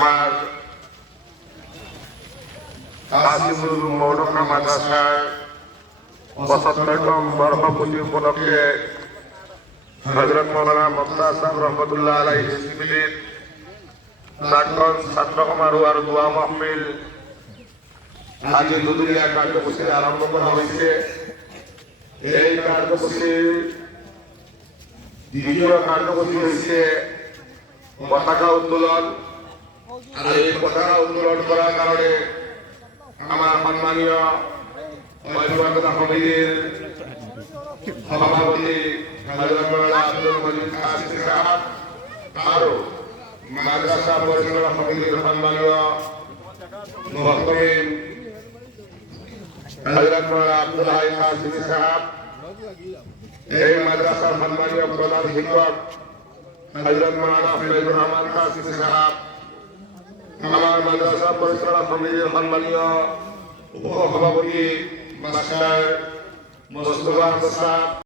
আমার কাশিমুল মৌলভী মাদ্রাসার ৭৫তম বর্ষপূর্তি উপলক্ষে হযরত মাওলানা মুফতার সাহেব রহমতুল্লাহ আলাইহি শিবিরের প্রাক্তন ছাত্র সমারোহ আর দোয়া মাহফিল আজি দুদুলিয়া কার্যসূচী আরম্ভ করা হয়েছে। এই কার্যসূচীর দ্বিতীয় কার্যসূচী হয়েছে পতাকা উত্তোলন। আর এই পতাকা উত্তোলন করার কারণে আমার সম্মানীয় ঐক্যবদ্ধতা কমিটির সভাপতি হযরত মাওলানা আব্দুল মজিদ কাসিম সাহেব আরো মাদ্রাসা পরিচালনা সমিতির সম্মানীয় মুহতামিম হযরত মাওলানা আব্দুল হাই কাসিম সাহেব, এই মাদ্রাসার সম্মানীয় প্রধান শিক্ষক হযরত মাওলানা ফয়জুর রহমান কাসিম সাহেব, আমার মাদ্রাসা পরিচালনা সমিতির সম্মানীয় উপসভাপতি মাস্টার মোস্তফা সাহেব।